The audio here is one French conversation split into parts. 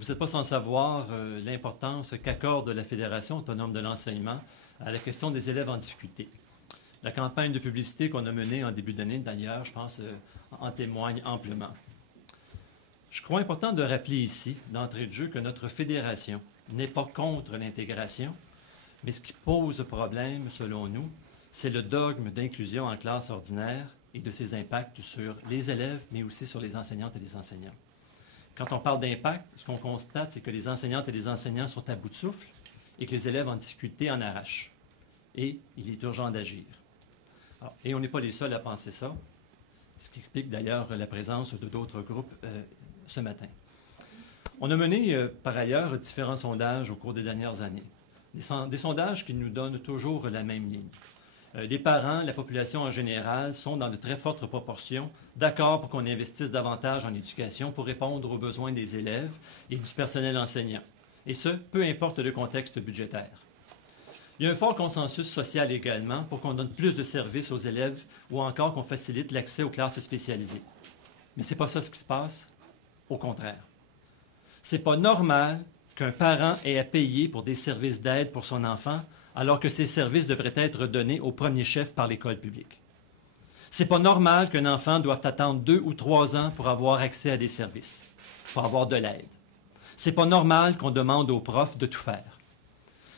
Vous n'êtes pas sans savoir l'importance qu'accorde la Fédération autonome de l'enseignement à la question des élèves en difficulté. La campagne de publicité qu'on a menée en début d'année, d'ailleurs, je pense, en témoigne amplement. Je crois important de rappeler ici, d'entrée de jeu, que notre fédération n'est pas contre l'intégration, mais ce qui pose problème, selon nous, c'est le dogme d'inclusion en classe ordinaire et de ses impacts sur les élèves, mais aussi sur les enseignantes et les enseignants. Quand on parle d'impact, ce qu'on constate, c'est que les enseignantes et les enseignants sont à bout de souffle et que les élèves en difficulté en arrachent. Et il est urgent d'agir. Et on n'est pas les seuls à penser ça, ce qui explique d'ailleurs la présence de d'autres groupes ce matin. On a mené par ailleurs différents sondages au cours des dernières années. Des sondages qui nous donnent toujours la même ligne. Les parents, la population en général, sont dans de très fortes proportions d'accord pour qu'on investisse davantage en éducation pour répondre aux besoins des élèves et du personnel enseignant. Et ce, peu importe le contexte budgétaire. Il y a un fort consensus social également pour qu'on donne plus de services aux élèves ou encore qu'on facilite l'accès aux classes spécialisées. Mais ce n'est pas ça ce qui se passe. Au contraire. Ce n'est pas normal qu'un parent ait à payer pour des services d'aide pour son enfant alors que ces services devraient être donnés au premier chef par l'école publique. C'est pas normal qu'un enfant doive attendre 2 ou 3 ans pour avoir accès à des services, pour avoir de l'aide. C'est pas normal qu'on demande aux profs de tout faire.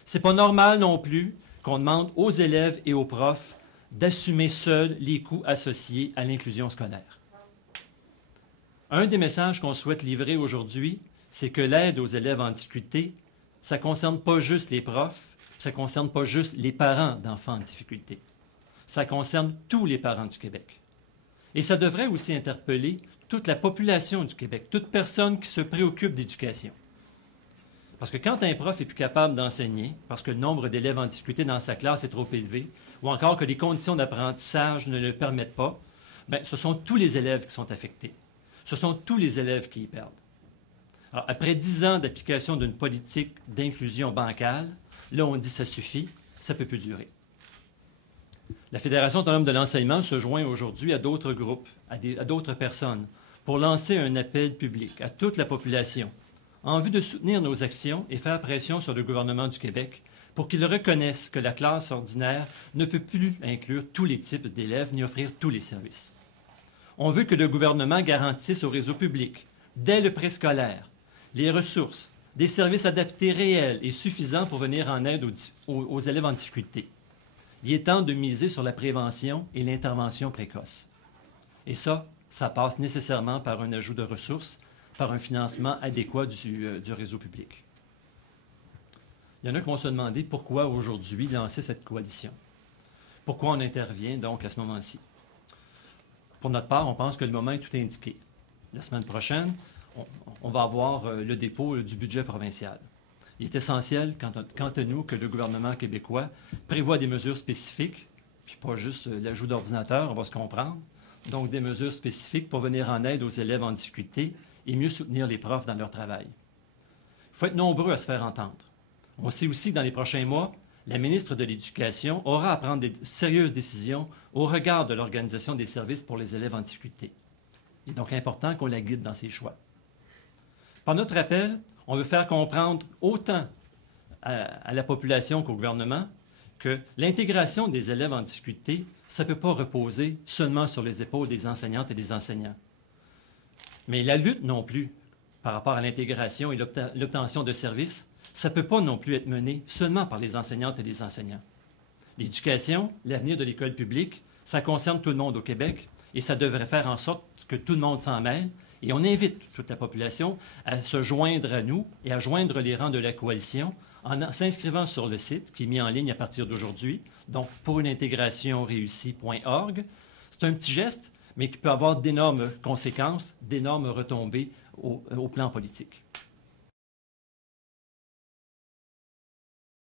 C'est pas normal non plus qu'on demande aux élèves et aux profs d'assumer seuls les coûts associés à l'inclusion scolaire. Un des messages qu'on souhaite livrer aujourd'hui, c'est que l'aide aux élèves en difficulté, ça ne concerne pas juste les profs, ça ne concerne pas juste les parents d'enfants en difficulté. Ça concerne tous les parents du Québec. Et ça devrait aussi interpeller toute la population du Québec, toute personne qui se préoccupe d'éducation. Parce que quand un prof est plus capable d'enseigner, parce que le nombre d'élèves en difficulté dans sa classe est trop élevé, ou encore que les conditions d'apprentissage ne le permettent pas, bien, ce sont tous les élèves qui sont affectés. Ce sont tous les élèves qui y perdent. Alors, après 10 ans d'application d'une politique d'inclusion bancale, là, on dit ça suffit, ça ne peut plus durer. La Fédération autonome de l'enseignement se joint aujourd'hui à d'autres groupes, à d'autres personnes, pour lancer un appel public à toute la population en vue de soutenir nos actions et faire pression sur le gouvernement du Québec pour qu'il reconnaisse que la classe ordinaire ne peut plus inclure tous les types d'élèves ni offrir tous les services. On veut que le gouvernement garantisse au réseau public, dès le préscolaire, les ressources, des services adaptés réels et suffisants pour venir en aide aux élèves en difficulté. Il est temps de miser sur la prévention et l'intervention précoce. Et ça passe nécessairement par un ajout de ressources, par un financement adéquat du réseau public. Il y en a qui vont se demander pourquoi aujourd'hui lancer cette coalition. Pourquoi on intervient donc à ce moment-ci? Pour notre part, on pense que le moment est tout indiqué. La semaine prochaine, on va avoir le dépôt du budget provincial. Il est essentiel, quant à nous, que le gouvernement québécois prévoit des mesures spécifiques, puis pas juste l'ajout d'ordinateurs, on va se comprendre, donc des mesures spécifiques pour venir en aide aux élèves en difficulté et mieux soutenir les profs dans leur travail. Il faut être nombreux à se faire entendre. On sait aussi que dans les prochains mois, la ministre de l'Éducation aura à prendre de sérieuses décisions au regard de l'organisation des services pour les élèves en difficulté. Il est donc important qu'on la guide dans ses choix. Par notre appel, on veut faire comprendre autant à la population qu'au gouvernement que l'intégration des élèves en difficulté, ça ne peut pas reposer seulement sur les épaules des enseignantes et des enseignants. Mais la lutte non plus par rapport à l'intégration et l'obtention de services, ça ne peut pas non plus être mené seulement par les enseignantes et les enseignants. L'éducation, l'avenir de l'école publique, ça concerne tout le monde au Québec et ça devrait faire en sorte que tout le monde s'en mêle. Et on invite toute la population à se joindre à nous et à joindre les rangs de la coalition en s'inscrivant sur le site qui est mis en ligne à partir d'aujourd'hui, donc pouruneintégrationréussie.org. C'est un petit geste, mais qui peut avoir d'énormes conséquences, d'énormes retombées au plan politique.